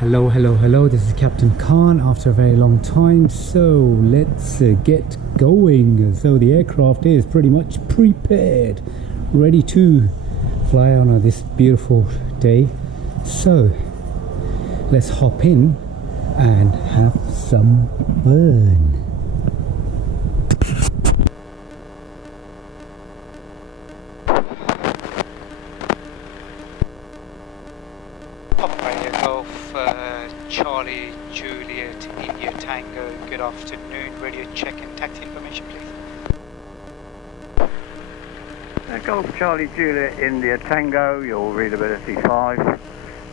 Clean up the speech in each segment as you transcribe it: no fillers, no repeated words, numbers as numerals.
Hello, hello, hello, this is Captain Khan after a very long time, so let's get going. So the aircraft is pretty much prepared, ready to fly on this beautiful day. So let's hop in and have some fun. Charlie, Juliet, India Tango, good afternoon. Radio check and taxi information, please. Golf Charlie, Juliet, India Tango, your readability 5.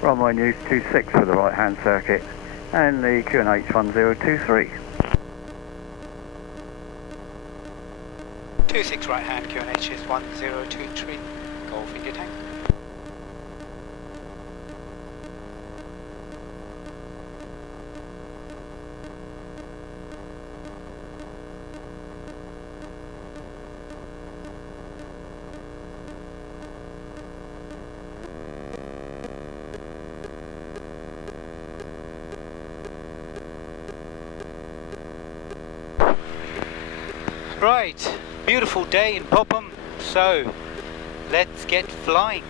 Runway news 26 for the right hand circuit, and the QNH 1023. 26 right hand, QNH is 1023, Golf India Tango. Right, beautiful day in Popham, so let's get flying.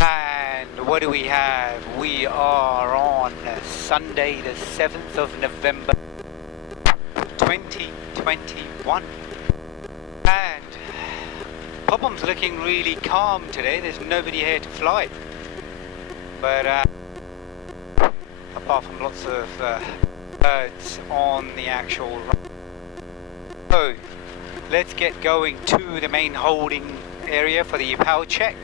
And what do we have? We are on Sunday the 7th of November 2021. And Popham's looking really calm today, there's nobody here to fly. But apart from lots of birds on the actual run. So let's get going to the main holding area for the power check.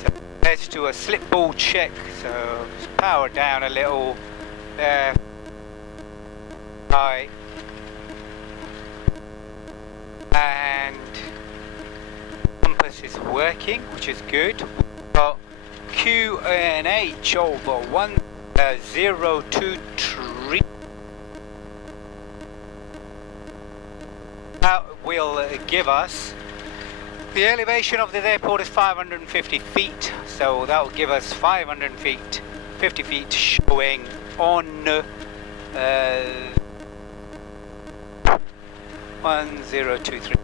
So let's do a slip ball check. So power down a little there. High. And compass is working, which is good. Got QNH over 1023. That will give us the elevation of the airport is 550 feet, so that will give us 550 feet showing on 1023.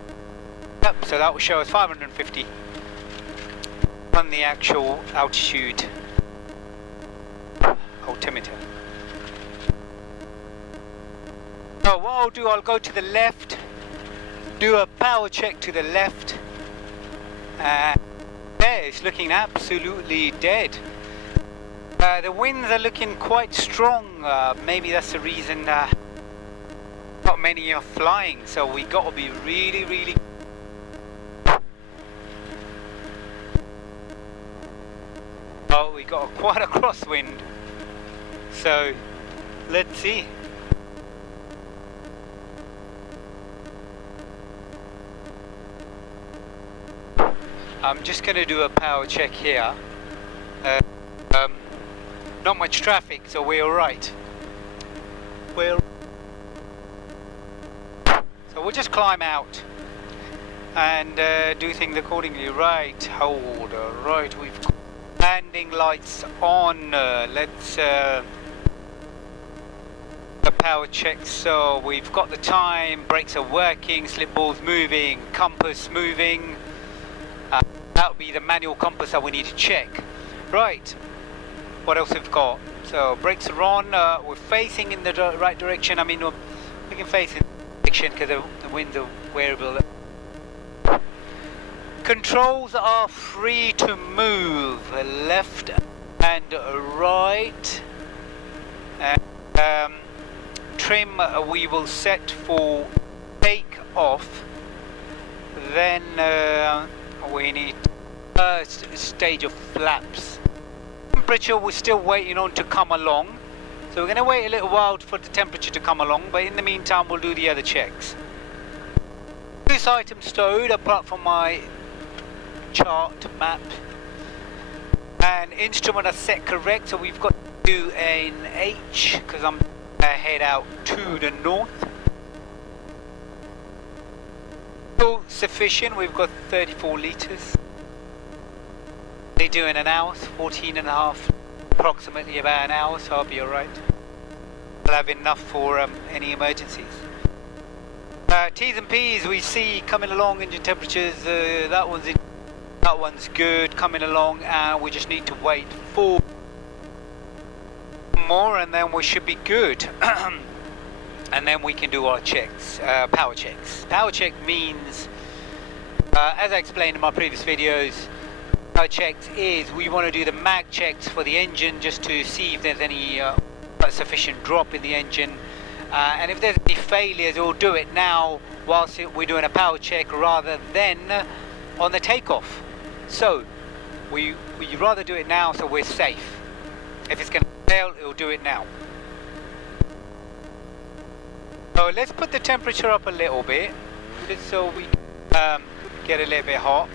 Yep, so that will show us 550 on the actual altitude altimeter. So what I'll do, I'll go to the left, do a power check to the left, yeah, it's looking absolutely dead. The winds are looking quite strong, maybe that's the reason not many are flying, so we got to be really oh, we got quite a crosswind. So, let's see. I'm just going to do a power check here. Not much traffic, so we're alright. So we'll just climb out and do things accordingly. Right, hold, right, we've got landing lights on. Let's the power check, so we've got the time, brakes are working, slip ball's moving, compass moving. That would be the manual compass that we need to check. Right, what else we've got? So brakes are on, we're facing in the right direction. I mean, we can face in the direction because the winds are variable. Controls are free to move left and right. Trim we will set for take off. Then we need first stage of flaps. Temperature we're still waiting on to come along. So we're going to wait a little while for the temperature to come along, but in the meantime we'll do the other checks. This item stowed apart from my chart map, and instrument are set correct, so we've got to do an H because I'm head out to the north. Fuel sufficient, we've got 34 litres. The doing an hour, 14 and a half, approximately about an hour, so I'll be alright. I'll have enough for any emergencies. T's and P's we see coming along, engine temperatures, that one's good, coming along, and we just need to wait for more and then we should be good. And then we can do our checks, power checks. Power check means, as I explained in my previous videos, power checks is we want to do the mag checks for the engine just to see if there's any sufficient drop in the engine. And if there's any failures, we'll do it now whilst we're doing a power check rather than on the takeoff. So we rather do it now so we're safe. If it's going to fail, we'll do it now. So let's put the temperature up a little bit, just so we get a little bit hot.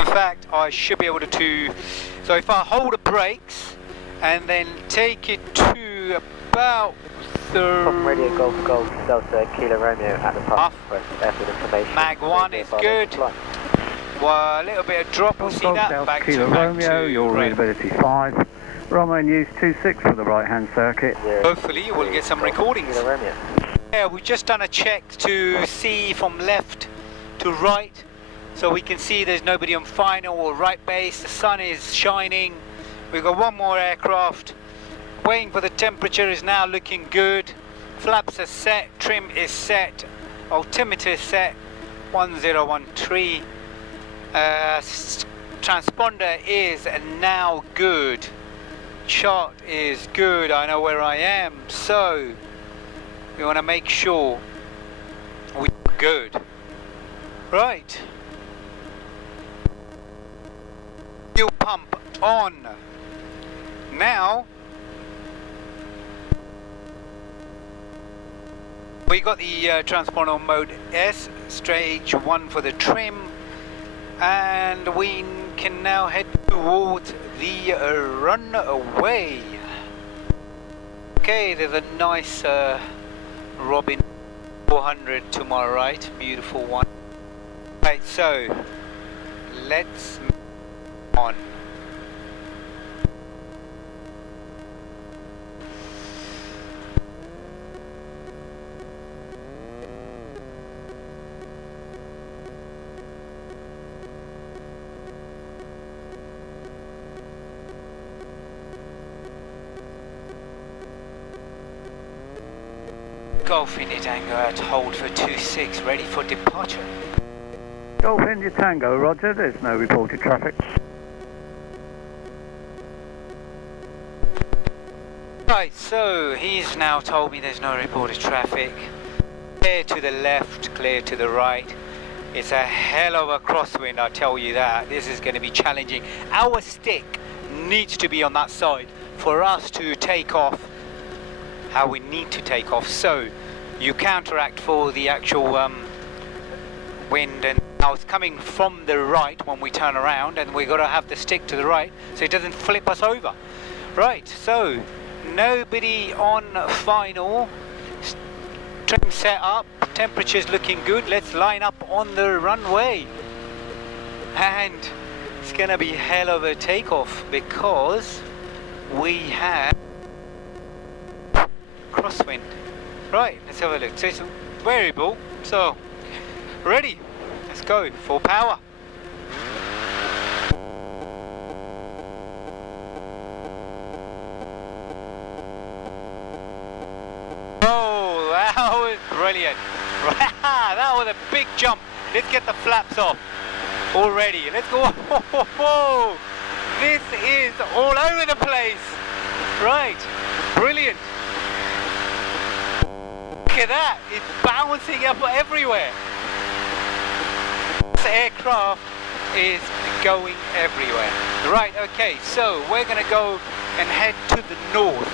In fact, I should be able to, so if I hold the brakes and then take it to about From Radio Golf Golf Delta Kilo Romeo at the pump for airfield information. Mag 1 is good. Well, a little bit of drop, we'll see that. Delta Back Kilo to Mag Romeo, 2. your readability 5. Romeo News 26 for the right hand circuit. Hopefully we'll get some recordings. Kilo Romeo. Yeah, we've just done a check to see from left to right, so we can see there's nobody on final or right base. The sun is shining. We've got one more aircraft. Waiting for the temperature is now looking good. Flaps are set, trim is set, altimeter is set, 1013. Transponder is now good. Chart is good, I know where I am, so we want to make sure we're good. Right. Fuel pump on. Now we got the transponder on mode S, stage 1 for the trim, and we can now head towards the runway. Okay, there's a nice Robin 400 to my right, beautiful one. Right, so let's move on. Golf India Tango at hold for 26, ready for departure. Golf India Tango, roger, there's no reported traffic. Right, so he's now told me there's no reported traffic. Clear to the left, clear to the right. It's a hell of a crosswind, I tell you that. This is going to be challenging. Our stick needs to be on that side for us to take off how we need to take off, so you counteract for the actual wind, and now it's coming from the right when we turn around, and we've got to have the stick to the right so it doesn't flip us over. Right, so nobody on final, trim set up, temperature's looking good. Let's line up on the runway, and it's gonna be hell of a takeoff because we have crosswind. Right, let's have a look. So it's a variable, so ready, let's go, full power. Oh, that was brilliant. That was a big jump. Let's get the flaps off already. Let's go. Whoa. This is all over the place. Right, brilliant. Look at that, it's bouncing up everywhere. This aircraft is going everywhere. Right, okay, so we're going to go and head to the north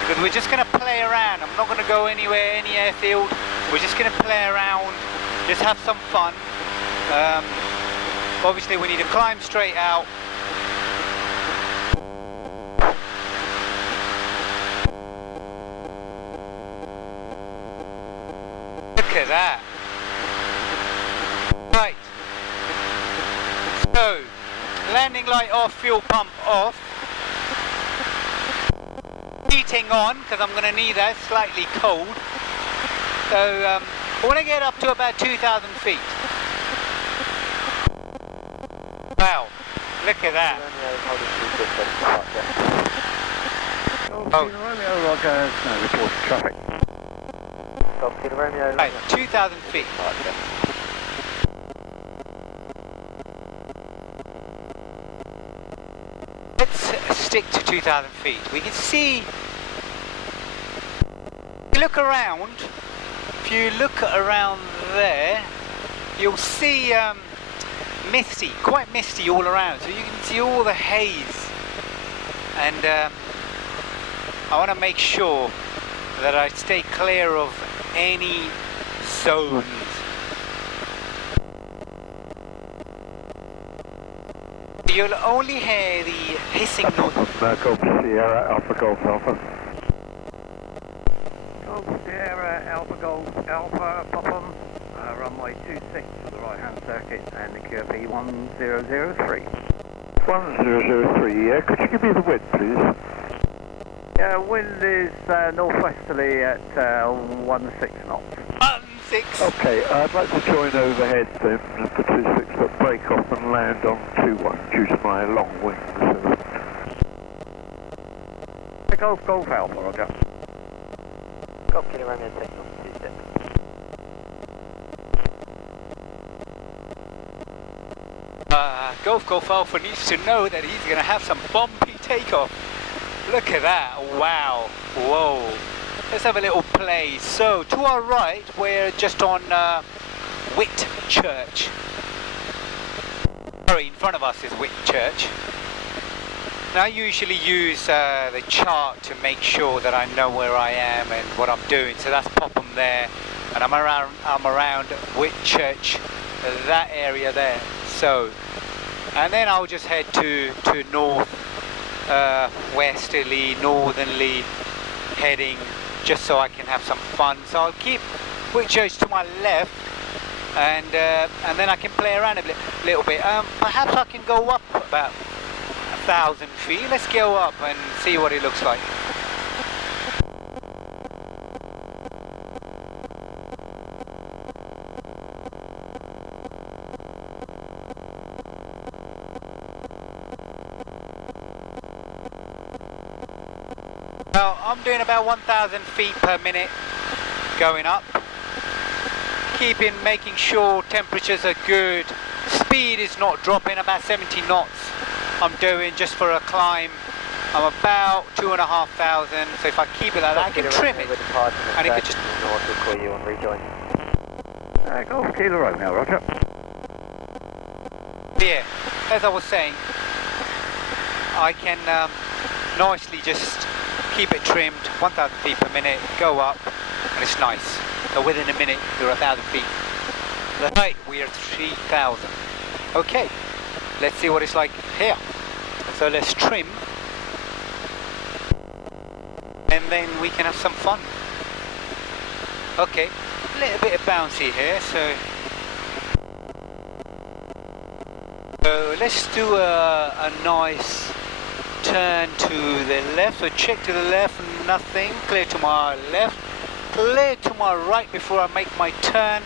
because we're just going to play around. I'm not going to go anywhere, any airfield. We're just going to play around, just have some fun. Obviously we need to climb straight out. Look at that. light off, fuel pump off. Heating on, because I'm going to need that, slightly cold. So I want to get up to about 2,000 feet. Wow, look at that. Oh, Romeo, Roger, no report of traffic. Right, 2,000 feet. Let's stick to 2,000 feet. We can see, if you look around, there, you'll see misty, quite misty all around. So you can see all the haze. And I want to make sure that I stay clear of any zones. You'll only hear the hissing noise. Golf Sierra Alpha Golf Alpha. Golf Sierra Alpha Golf Alpha Popham. Runway 26 for the right hand circuit and the QRP 1003. 1003, yeah. Could you give me the wind, please? Yeah, wind is northwesterly at 16 knots. 16. Okay, I'd like to join overhead then for 26, but break off and land on 21 due to my long wings. Golf Alpha, Roger. Golf Kilo Romeo, take off 26. Golf Alpha needs to know that he's going to have some bumpy takeoff. Look at that, wow, whoa. Let's have a little play. So, to our right, we're just on Whitchurch. Sorry, in front of us is Whitchurch. Now, I usually use the chart to make sure that I know where I am and what I'm doing. So that's Popham there, and I'm around Whitchurch, that area there. So, and then I'll just head to north, westerly, northernly heading, just so I can have some fun. So I'll keep Whitchurch to my left, and then I can play around a little bit. Perhaps I can go up about 1,000 feet. Let's go up and see what it looks like. Well, I'm doing about 1,000 feet per minute going up. Making sure temperatures are good. Speed is not dropping, about 70 knots. I'm doing just for a climb. I'm about 2,500. So if I keep it like that, I can trim it. And it could just. We'll call you on rejoin. Golf Kilo Romeo, Roger. Yeah, as I was saying, I can nicely just keep it trimmed, 1,000 feet per minute, go up, and it's nice. So within a minute, you're 1,000 feet. Right, we are 3,000. Okay, let's see what it's like here. So let's trim, and then we can have some fun. Okay, a little bit of bouncy here, so let's do a nice turn to the left. So check to the left, nothing. Clear to my left, clear to my right before I make my turn,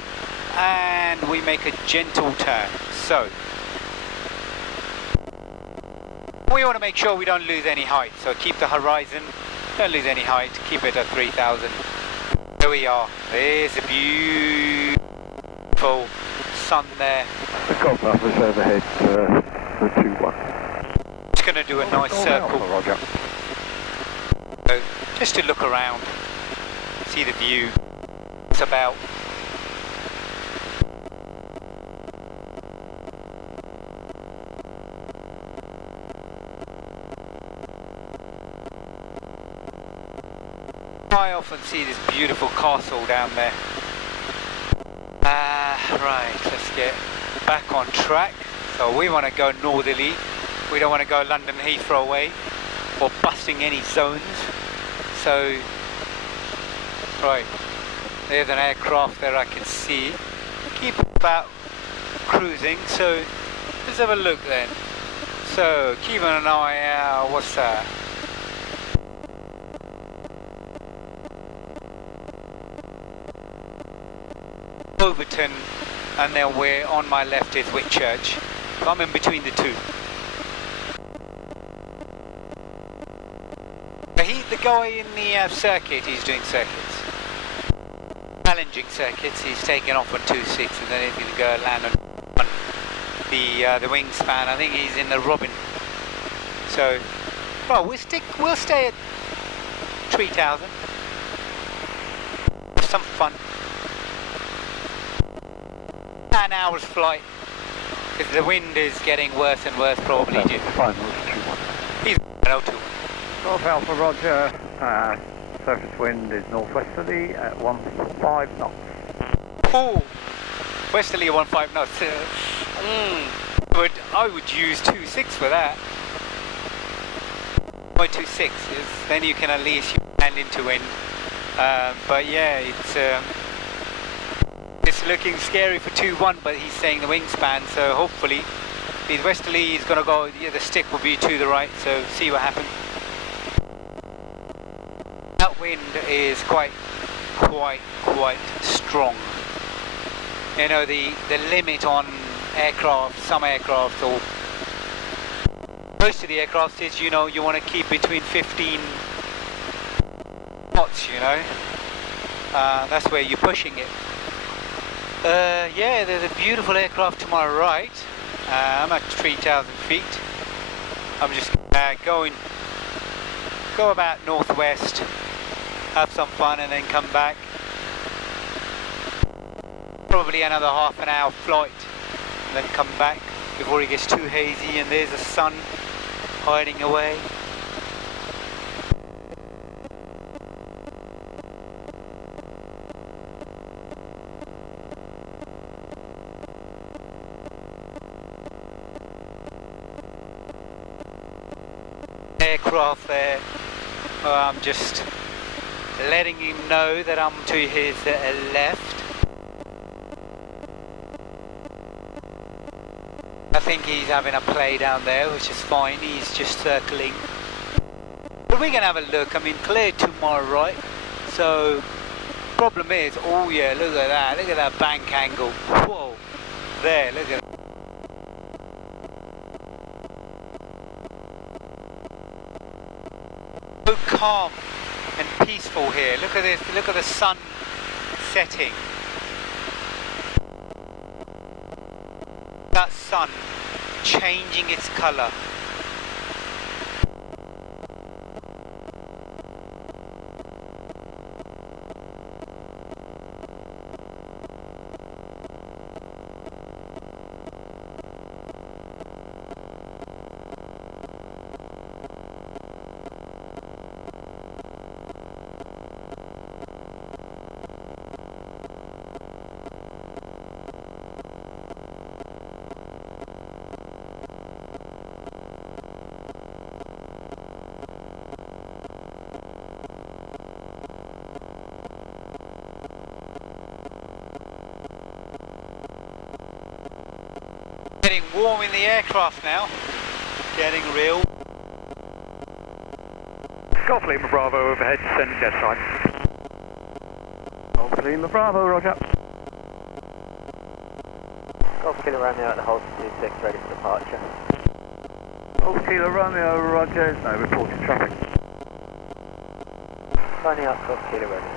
and we make a gentle turn. So we want to make sure we don't lose any height, so keep the horizon, don't lose any height, keep it at 3,000. There we are. There's a beautiful sun there. The Golf Alpha's overhead for 21. Just going to do a nice circle. Roger. So, just to look around, see the view. It's about. I often see this beautiful castle down there. Right, let's get back on track. So we want to go northerly. We don't want to go London Heathrow way or busting any zones. So, right, there's an aircraft there I can see. Keep about cruising. So let's have a look then. So keeping an eye out. What's that? Overton, and then we're on my left is Whitchurch. I'm in between the two. The guy in the circuit, he's doing circuits. Challenging circuits, he's taking off on 2.6 and then he's going to go land on the wingspan. I think he's in the Robin. So, well, we'll stay at 3,000. Some fun. An hour's flight. Because the wind is getting worse and worse probably due. He's an 021. Golf Alpha Roger, surface wind is northwesterly at 15 knots. Oh, westerly 15 knots. But I would use 2.6 for that. 0.26 is, then you can at least land into wind. But yeah, it's looking scary for 2.1, but he's saying the wingspan, so hopefully he's westerly, he's going to go, yeah, the stick will be to the right, so see what happens. That wind is quite strong. You know, the limit on aircraft, some aircraft, or most of the aircraft is, you know, you want to keep between 15 knots, you know. That's where you're pushing it. Yeah, there's a beautiful aircraft to my right. I'm at 3,000 feet. I'm just go about northwest, have some fun and then come back. Probably another half an hour flight and then come back before it gets too hazy and there's the sun hiding away. Aircraft there. I'm just letting him know that I'm to his left. I think he's having a play down there, which is fine. He's just circling. But we can have a look. I mean, clear to my right. So, problem is, oh yeah, look at that. Look at that bank angle. Whoa. There, look at that. So calm and peaceful here. Look at this. Look at the sun setting. That sun changing its colour. Getting warm in the aircraft now. Getting real. Golf Lima Bravo overhead, send jet side. Golf Lima Bravo, roger. Golf Kilo Romeo at the hold 26, ready for departure. Golf Kilo Romeo, roger. No reported traffic. Signing up, Golf Kilo Romeo.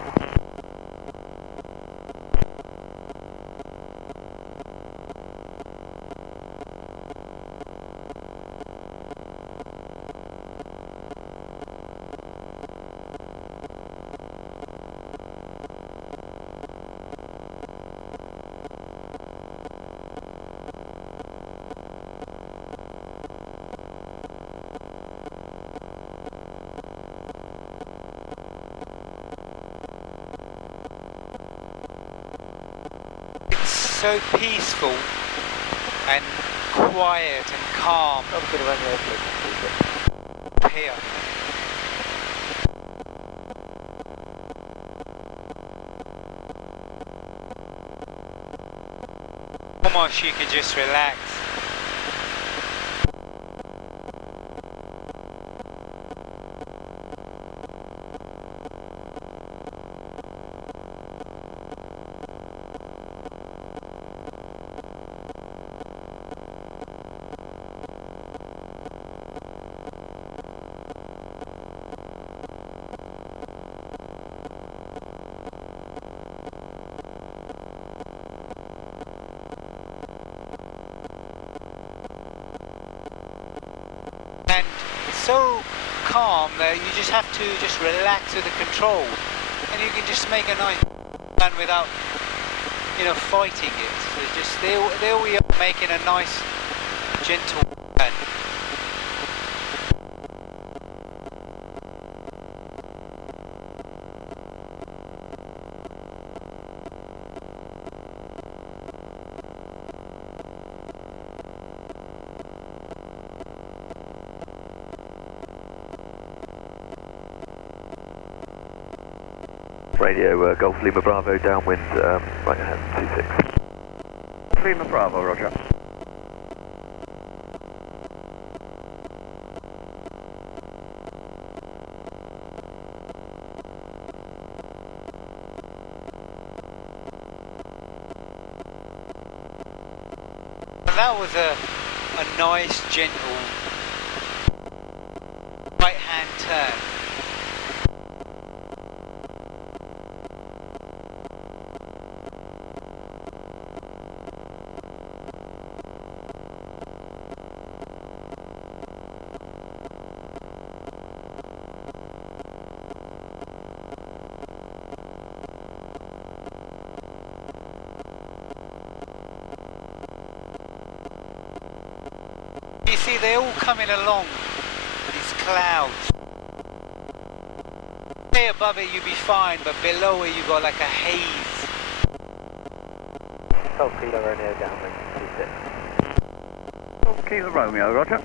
So peaceful and quiet and calm here. Almost you could just relax. so calm that you just have to just relax with the control, and you can just make a nice turn without, you know, fighting it. So just there we are, making a nice gentle turn. Radio Golf Lima Bravo downwind, right ahead, 26. Lima Bravo, roger. And that was a nice gentle right hand turn. You see, they're all coming along, these clouds. Way above it you'll be fine, but below it you got like a haze. Golf Kilo Romeo downwind, 26. Golf Kilo Romeo, roger.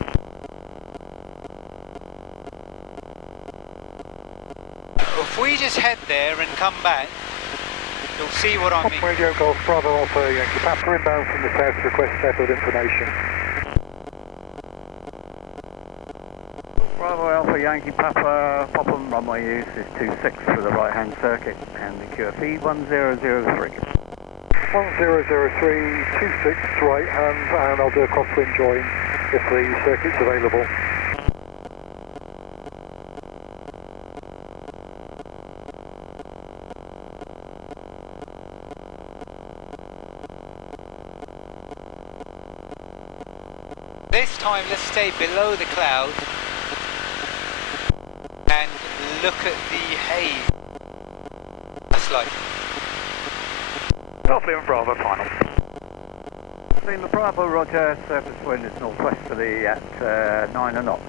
If we just head there and come back, you'll see what I mean. Radio Golf Bravo Alpha Yankee Papa inbound from the south, request settled information. Bravo Alpha Yankee Papa, Popham runway use is 26 for the right hand circuit and the QFE 1003. 1003, 26 right hand, and I'll do a crosswind join if the circuit's available. This time let's stay below the clouds and look at the haze. That's like Golf Lima Bravo final. Lima Bravo, roger. Surface wind is northwesterly at 9 knots.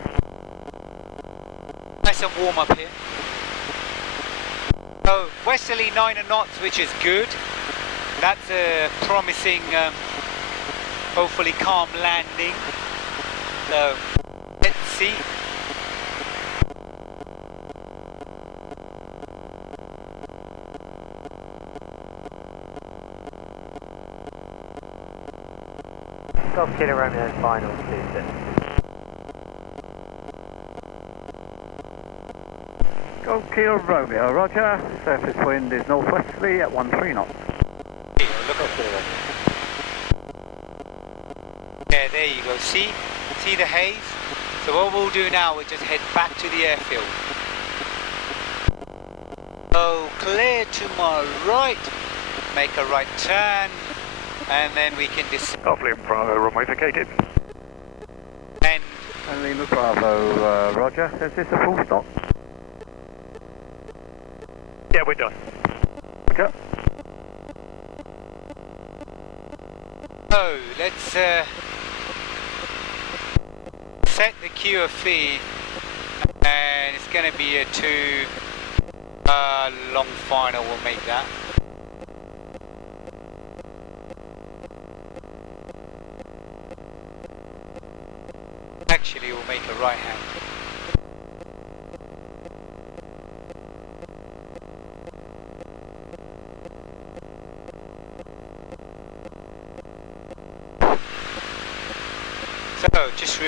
nice and warm up here. So westerly 9 knots, which is good. That's a promising, hopefully calm landing. So let's see. Golf Kilo Romeo final 26. Golf Kilo Romeo, roger. Surface wind is northwesterly at 13 knots. Look up there. Yeah, there you go. See the haze? So what we'll do now is just head back to the airfield. So clear to my right, make a right turn, and then we can descend. Golf Lima Bravo, runway vacated. And Lima Bravo, roger. Is this a full stop? Yeah, we're done. Roger. so let's set the QFE, and it's going to be a 2 long final. We'll make that. Actually, we'll make a right hand. So, just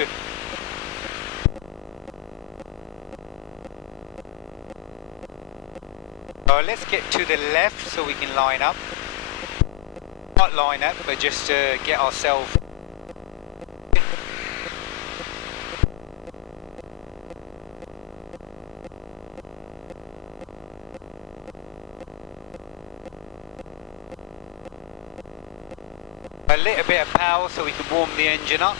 let's get to the left so we can line up. Not line up, but just get ourselves. A little bit of power so we can warm the engine up.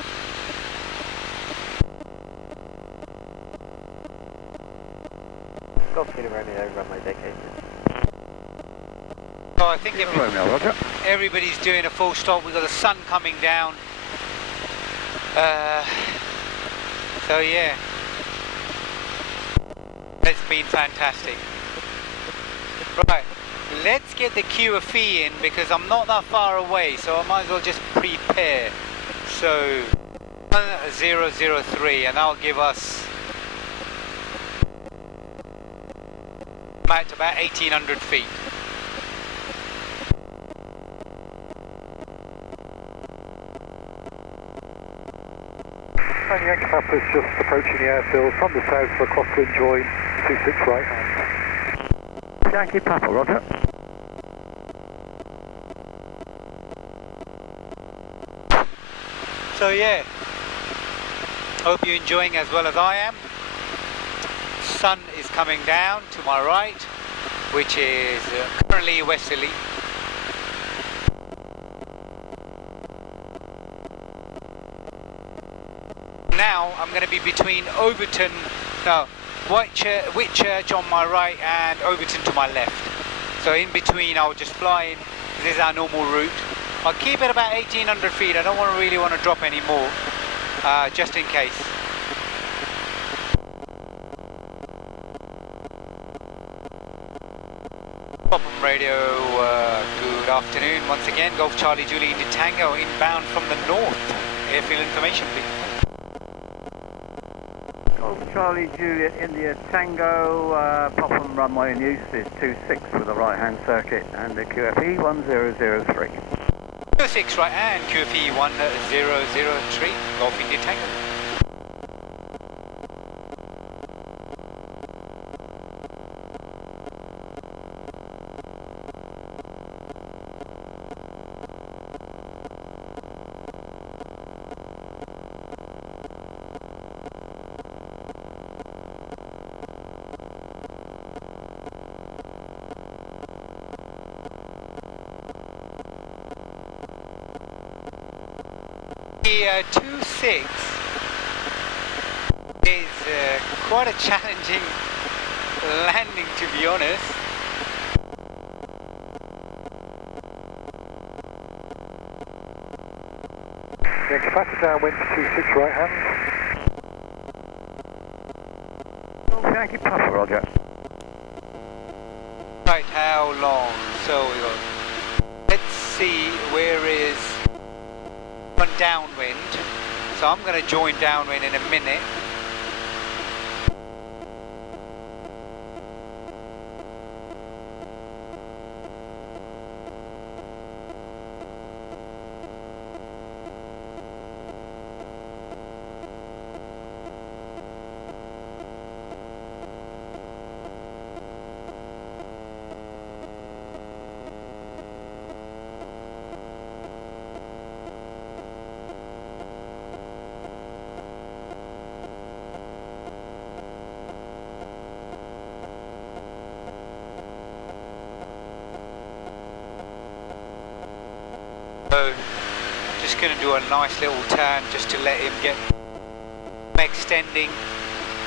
Golf Kilo Romeo, runway vacated. Oh, I think Romeo, roger. everybody's doing a full stop. We've got the sun coming down. So yeah, it's been fantastic. Right, let's get the QFE in because I'm not that far away, so I might as well just prepare. So 1003, and that'll give us about 1800 feet. And Yankee Papa's just approaching the airfield from the south for a crosswind join, 26 right hand. Yankee Papa, roger. So yeah, hope you're enjoying as well as I am. Sun is coming down to my right, which is currently westerly. Now I'm going to be between Overton, no, Whitchurch on my right and Overton to my left. So in between I'll just fly in. This is our normal route. I'll keep it about 1800 feet. I don't really want to drop any more, just in case. Popham Radio, good afternoon once again. Golf Charlie Julie India Tango inbound from the north. Airfield information, please. Golf Charlie Juliet India Tango, Popham runway in use is 26 for the right hand circuit and the QFE 1003. 26 right and QFE 1003, Golf India Tango. The 26 is quite a challenging landing, to be honest. Yankee Papa downwind to 26 right hand. Yankee Papa, roger. Right, how long? So we got, let's see, where is on downwind? So I'm going to join downwind in a minute. So just going to do a nice little turn just to let him get extending.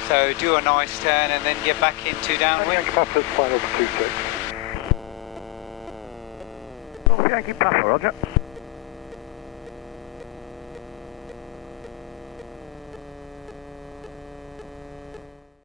So do a nice turn and then get back into downwind. Yankee Papa's final for 26. Yankee Papa, roger.